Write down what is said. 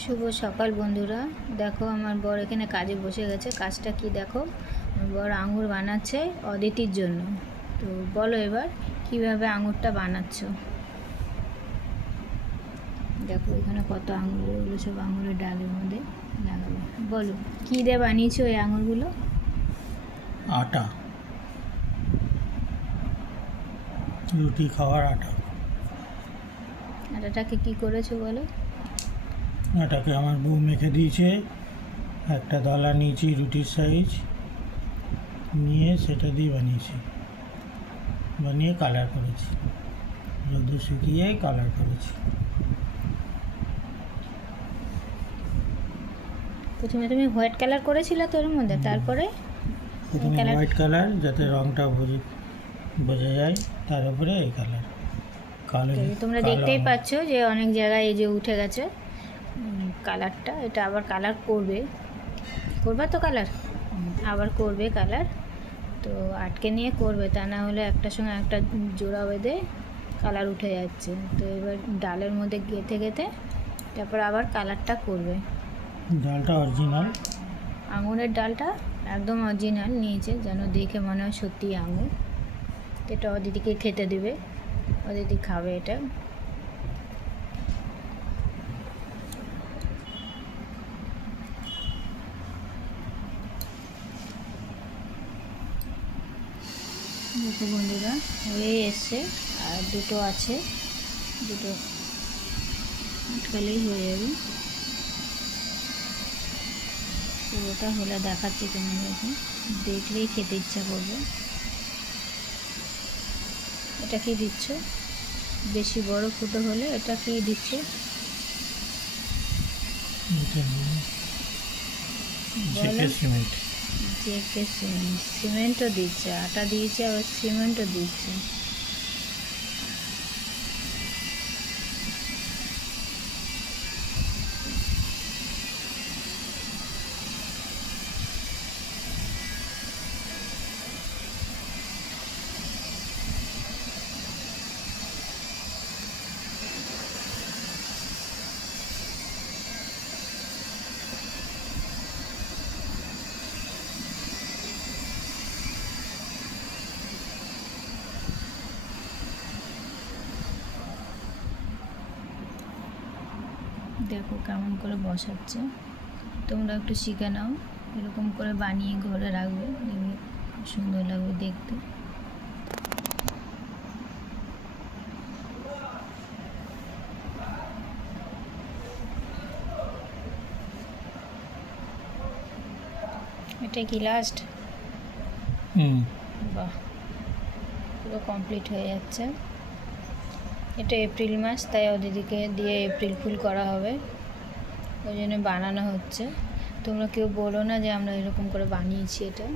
শুভ সকাল বন্ধুরা। দেখো আমার বর এখানে কাজে বসে গেছে। কাজটা কি দেখো, আমার বর আঙুর বানাচ্ছে অদিতির জন্য। তো বলো এবার কিভাবে আঙুরটা বানাচ্ছো। দেখো এখানে কত আঙুর, এগুলো সব আঙুরের ডালের মধ্যে লাগাবে। বলো কী দিয়ে বানিয়েছো এই আঙুরগুলো? আটা, রুটি খাওয়ার আটা। আটাটাকে কি করেছো বলো? আটাকে আমার বউ মেখে দিয়েছে। একটা দলা নিয়েছি রুটির সাইজ, নিয়ে সেটা দিয়ে বানিয়েছি, বানিয়ে কালার করেছি, রোদে শুকিয়ে কালার করেছি। প্রথমে তুমি হোয়াইট কালার করেছিলে তো এর মধ্যে, তারপরে প্রথমে হোয়াইট কালার, যাতে রঙটা বোঝা যায়, তার উপরে এই কালার কালো। তোমরা দেখতেই পাচ্ছ যে অনেক জায়গায় এই যে উঠে গেছে কালারটা। এটা আবার কালার করবে তো কালার আবার করবে কালার। তো আটকে নিয়ে করবে, তা না হলে একটার সঙ্গে একটা জোড়া বেঁধে কালার উঠে যাচ্ছে। তো এবার ডালের মধ্যে গেঁথে গেঁথে তারপর আবার কালারটা করবে। ডালটা অরিজিনাল, আঙুরের ডালটা একদম অরিজিনাল নিয়েছে, যেন দেখে মনে হয় সত্যি আঙুর। এটা অদিতিকে খেতে দেবে, অদিতি খাবে এটা। দেখো বন্ধুরা, হয়ে এসছে, আর দুটো আছে, দুটো আটকালেই হয়ে যাবে। পুরোটা হলে দেখাচ্ছি তোমাদেরকে, দেখলেই খেতে ইচ্ছা করবে। এটা কি দিচ্ছ? বেশি বড় ফুটো হলে এটা কি দিচ্ছ? সিমেন্ট। জেকে সিমেন্টও দিচ্ছে, আটা দিয়েছে, আবার সিমেন্টও দিচ্ছে। দেখো কেমন করে বসাচ্ছে, তোমরা একটু শিখে নাও, এরকম করে বানিয়ে ঘরে রাখবে, দেখবে খুব সুন্দর লাগবে দেখতে। এটা কি লাস্ট? বাহ, পুরো কমপ্লিট হয়ে যাচ্ছে। এটা এপ্রিল মাস, তাই ওদিকে দিয়ে এপ্রিল ফুল করা হবে, ওই জন্য বানানো হচ্ছে। তোমরা কেউ বলো না যে আমরা এরকম করে বানিয়েছি এটা।